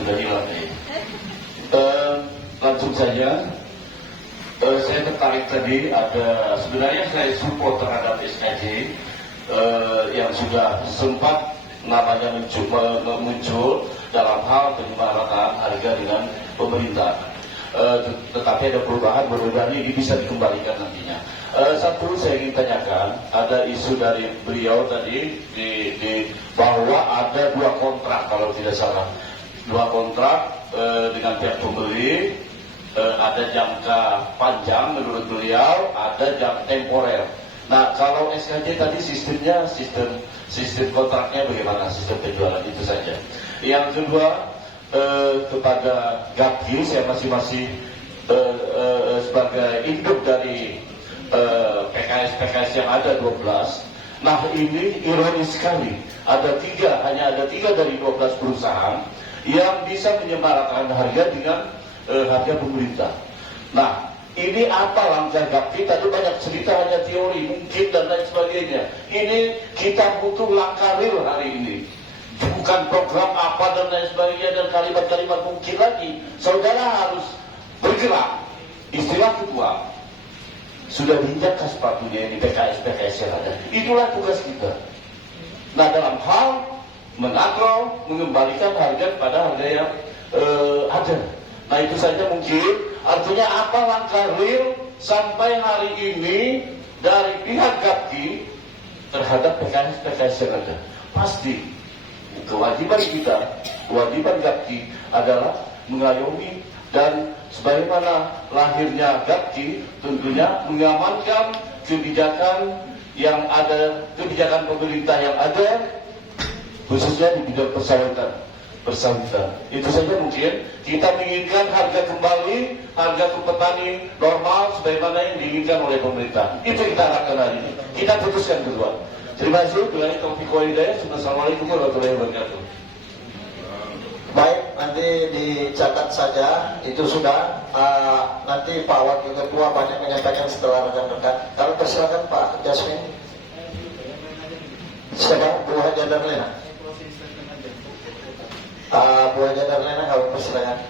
sudah hilang nih. Langsung saja, saya tertarik tadi ada sebenarnya saya support terhadap SKJ yang sudah sempat namanya muncul dalam hal penyemarataan harga dengan pemerintah. Tetapi ada perubahan, mudah-mudahan ini bisa dikembalikan nantinya. Satu saya ingin tanyakan, ada isu dari beliau tadi bahwa ada 2 kontrak kalau tidak salah, 2 kontrak dengan pihak pembeli, ada jangka panjang menurut beliau, ada jangka temporer. Nah, kalau SKJ tadi sistem kontraknya bagaimana, sistem penjualan itu saja. Yang kedua, kepada Gapki, saya masih sebagai induk dari PKS yang ada 12. Nah, ini ironis sekali, hanya ada 3 dari 12 perusahaan yang bisa menyemarakan harga dengan harga pemerintah. Nah, ini apa langkah Gapki? Tadi banyak cerita hanya teori, mungkin dan lain sebagainya. Ini kita butuh langkah real hari ini. Bukan program apa dan lain sebagainya dan kalimat-kalimat mungkin lagi. Saudara harus bergerak. Istilah ketua sudah diinjakkan sepatunya ini PKS yang ada. Itulah tugas kita. Nah, dalam hal mengatur, mengembalikan harga pada harga yang ada. Nah, itu saja mungkin. Artinya apa langkah real sampai hari ini dari pihak Gapki terhadap PKS yang ada. Pasti kewajiban kita, kewajiban Gapki adalah mengayomi dan sebagaimana lahirnya Gapki tentunya mengamankan kebijakan yang ada, kebijakan pemerintah yang ada khususnya di bidang persawahan. Itu saja mungkin. Kita menginginkan harga kembali, harga ke petani normal sebagaimana yang diinginkan oleh pemerintah. Itu kita harapkan hari ini. Kita putuskan kedua. Terima kasih. Bila ini Taufiq Hidayah. Assalamualaikum warahmatullahi wabarakatuh. Baik, nanti dicatat saja. Itu sudah. Nanti Pak Wakil Ketua banyak menyampaikan setelah rekan-rekan. Kalau persilakan Pak Jasmine. Siapa? Bu Hajar Darlena. Bu Hajar Darlena, kalau persilakan.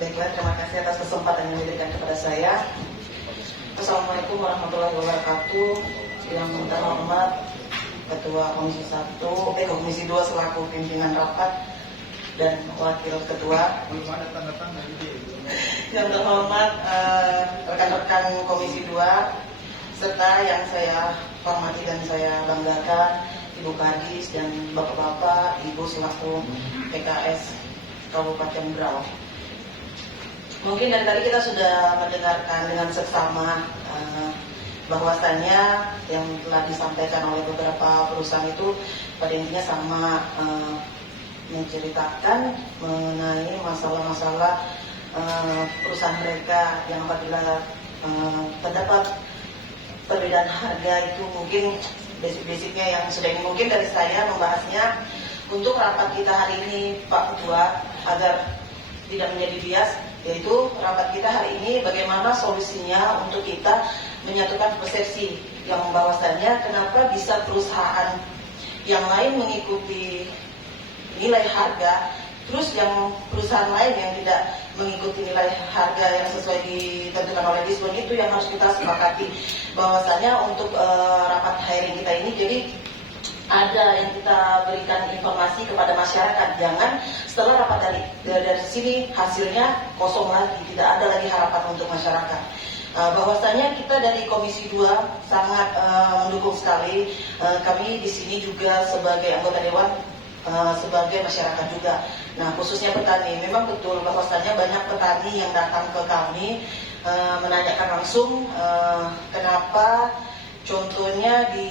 Baiklah, terima kasih atas kesempatan yang diberikan kepada saya. Assalamualaikum warahmatullahi wabarakatuh. Yang terhormat Ketua Komisi 1, Komisi 2 selaku pimpinan rapat dan Wakil Ketua. Yang terhormat rekan-rekan Komisi 2 serta yang saya hormati dan saya banggakan Ibu Kadis dan Bapak-bapak, Ibu selaku PKS Kabupaten Berau. Mungkin dari tadi kita sudah mendengarkan dengan seksama bahwasannya yang telah disampaikan oleh beberapa perusahaan itu pada intinya sama, menceritakan mengenai masalah-masalah perusahaan mereka yang apabila terdapat perbedaan harga itu mungkin basic-basicnya yang sudah ini. Mungkin dari saya membahasnya untuk rapat kita hari ini Pak Ketua agar tidak menjadi bias, yaitu rapat kita hari ini bagaimana solusinya untuk kita menyatukan persepsi yang bahwasannya kenapa bisa perusahaan yang lain mengikuti nilai harga, terus yang perusahaan lain yang tidak mengikuti nilai harga yang sesuai ditentukan oleh Disbon. Itu yang harus kita sepakati bahwasanya untuk rapat hiring kita ini, jadi ada yang kita berikan informasi kepada masyarakat, jangan setelah rapat dari sini hasilnya kosong lagi, tidak ada lagi harapan untuk masyarakat. Bahwasanya kita dari Komisi 2 sangat mendukung sekali. Kami di sini juga sebagai anggota dewan, sebagai masyarakat juga. Nah, khususnya petani, memang betul bahwasanya banyak petani yang datang ke kami menanyakan langsung kenapa contohnya di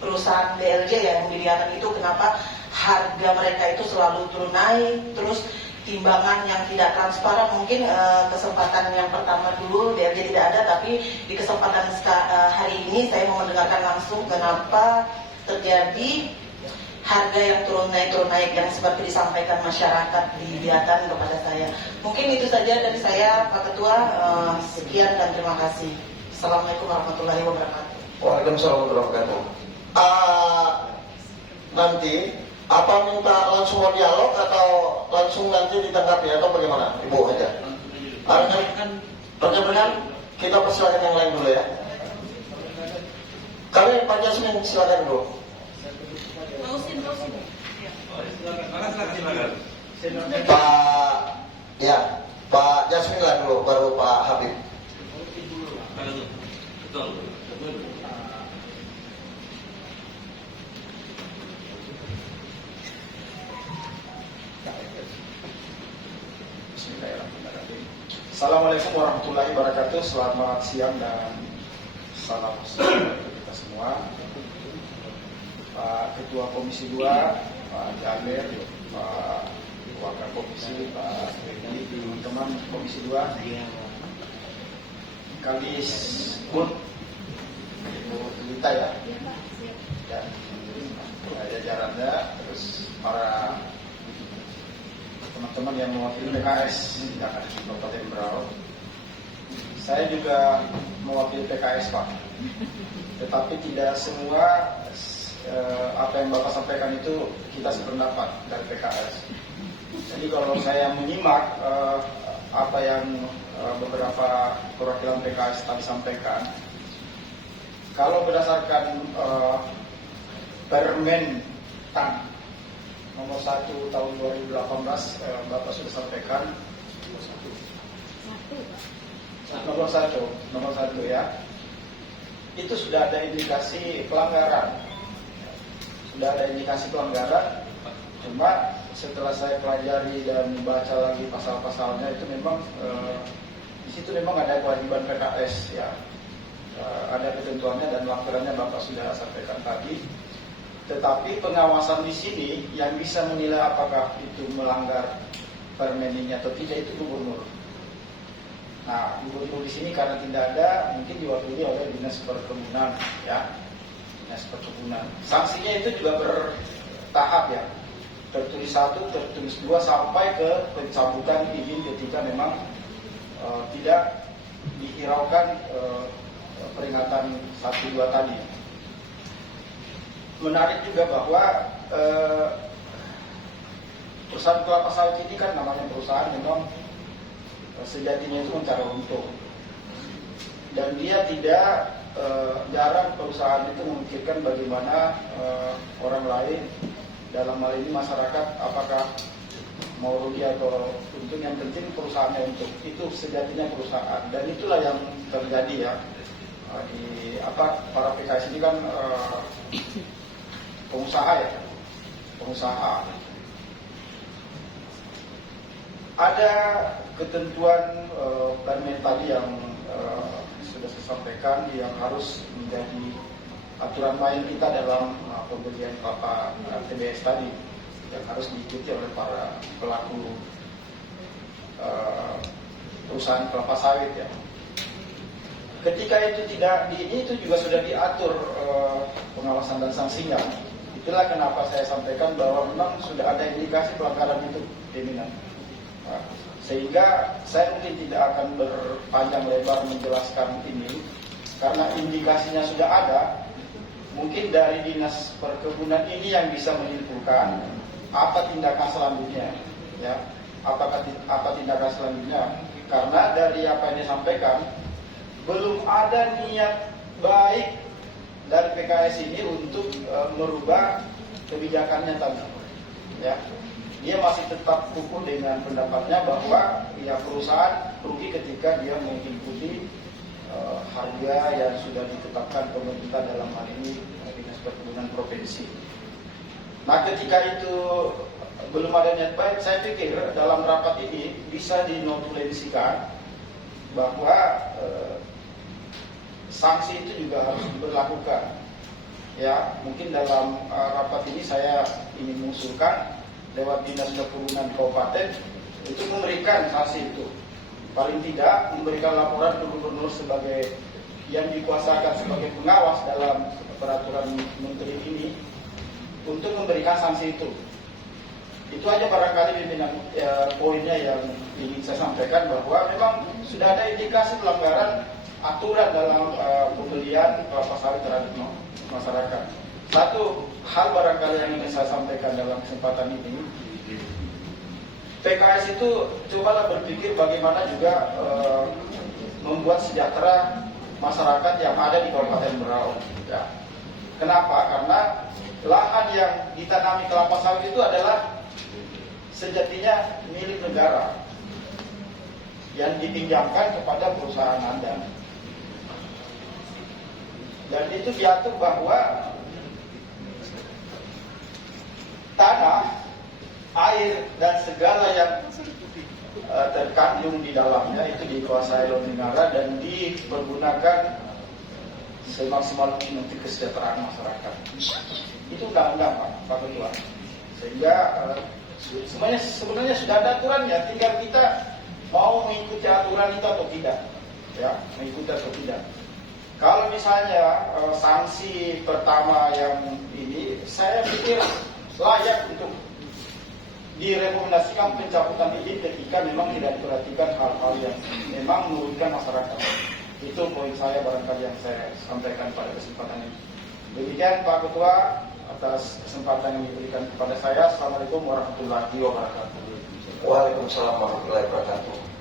perusahaan BLJ yang dilihatkan itu, kenapa harga mereka itu selalu turun naik, terus timbangan yang tidak transparan. Mungkin kesempatan yang pertama dulu BLJ tidak ada, tapi di kesempatan hari ini saya mau mendengarkan langsung kenapa terjadi harga yang turun naik yang seperti disampaikan masyarakat di Biatan kepada saya. Mungkin itu saja dari saya Pak Ketua. Sekian dan terima kasih. Assalamualaikum warahmatullahi wabarakatuh. Waalaikumsalam warahmatullahi wabarakatuh. Nanti Apa minta langsung mau dialog atau langsung nanti ditanggapi atau bagaimana? Ibu aja. Rekan-rekan, kita persilakan yang lain dulu ya. Kami Pak Jasmin silakan dulu. Pak Jasmin lah dulu, baru Pak Habib. Assalamualaikum warahmatullahi wabarakatuh. Selamat siang dan salam sejahtera untuk kita semua. Pak Ketua Komisi 2, Pak Jaber, Pak Wakil Komisi, Pak Redi, teman-teman Komisi 2, Kalis Bun, Ibu Lita ya, dan jajarannya, terus para teman-teman yang mewakili PKS yang ada di Kabupaten Berau. Saya juga mewakili PKS Pak, tetapi tidak semua apa yang Bapak sampaikan itu kita sependapat dari PKS. Jadi kalau saya menyimak apa yang beberapa perwakilan PKS tadi sampaikan, kalau berdasarkan Permen TAN nomor 1 tahun 2018, Bapak sudah sampaikan nomor 1 ya, itu sudah ada indikasi pelanggaran, cuma setelah saya pelajari dan baca lagi pasal-pasalnya itu memang di situ memang ada kewajiban PKS ya, ada ketentuannya dan laporannya Bapak sudah sampaikan tadi. Tetapi pengawasan di sini yang bisa menilai apakah itu melanggar permen ini atau tidak itu gubernur. Nah, gubernur di sini karena tidak ada, mungkin diwakili oleh dinas perkebunan, ya, dinas perkebunan. Sanksinya itu juga bertahap ya, tertulis 1, tertulis 2 sampai ke pencabutan izin ketika memang tidak dihiraukan peringatan 1, 2 tadi. Menarik juga bahwa perusahaan kelapa sawit ini kan namanya perusahaan memang sejatinya itu mencari untung, dan dia tidak jarang perusahaan itu memikirkan bagaimana orang lain, dalam hal ini masyarakat, apakah mau rugi atau untung. Yang penting perusahaannya untung, itu sejatinya perusahaan, dan itulah yang terjadi ya di para PKS ini kan pengusaha. Ada ketentuan permen tadi yang sudah saya sampaikan yang harus menjadi aturan main kita dalam pembelian kelapa TBS tadi, yang harus diikuti oleh para pelaku perusahaan kelapa sawit ya. Ketika itu tidak itu juga sudah diatur pengawasan dan sanksinya. Itulah kenapa saya sampaikan bahwa memang sudah ada indikasi pelanggaran itu dominan. Sehingga saya mungkin tidak akan berpanjang lebar menjelaskan ini, karena indikasinya sudah ada. Mungkin dari dinas perkebunan ini yang bisa menyimpulkan apa tindakan selanjutnya, ya, apa tindakan selanjutnya. Karena dari apa yang disampaikan, belum ada niat baik dari PKS ini untuk merubah kebijakannya tadi. Ya, dia masih tetap kukuh dengan pendapatnya bahwa ya perusahaan rugi ketika dia mengikuti harga yang sudah ditetapkan pemerintah, dalam hal ini Dinas Perkebunan Provinsi. Nah, ketika itu belum ada niat baik, saya pikir dalam rapat ini bisa dinotulensikan bahwa sanksi itu juga harus diberlakukan. Ya, mungkin dalam rapat ini saya ingin mengusulkan lewat Dinas Perkebunan Kabupaten itu memberikan sanksi itu. Paling tidak memberikan laporan ke gubernur sebagai yang dikuasakan sebagai pengawas dalam peraturan menteri ini untuk memberikan sanksi itu. Itu aja barangkali pimpinan poinnya yang ingin saya sampaikan, bahwa memang sudah ada indikasi pelanggaran aturan dalam pembelian kelapa sawit terhadap masyarakat. Satu hal barangkali yang ingin saya sampaikan dalam kesempatan ini, PKS itu cobalah berpikir bagaimana juga membuat sejahtera masyarakat yang ada di Kabupaten Berau. Ya. Kenapa? Karena lahan yang ditanami kelapa sawit itu adalah sejatinya milik negara yang dipinjamkan kepada perusahaan Anda. Dan itu diatur bahwa tanah, air, dan segala yang terkandung di dalamnya itu dikuasai oleh negara dan dipergunakan semaksimal mungkin untuk kesejahteraan masyarakat. Itu undang-undang Pak Ketua. Sehingga sebenarnya sudah ada aturannya, tinggal kita mau mengikuti aturan itu atau tidak, ya, mengikuti atau tidak. Kalau misalnya sanksi pertama yang ini, saya pikir layak untuk direkomendasikan pencabutan izin ketika memang tidak diperhatikan hal-hal yang memang merugikan masyarakat. Itu poin saya barangkali yang saya sampaikan pada kesempatan ini. Demikian Pak Ketua atas kesempatan yang diberikan kepada saya. Assalamualaikum warahmatullahi wabarakatuh. Waalaikumsalam warahmatullahi wabarakatuh.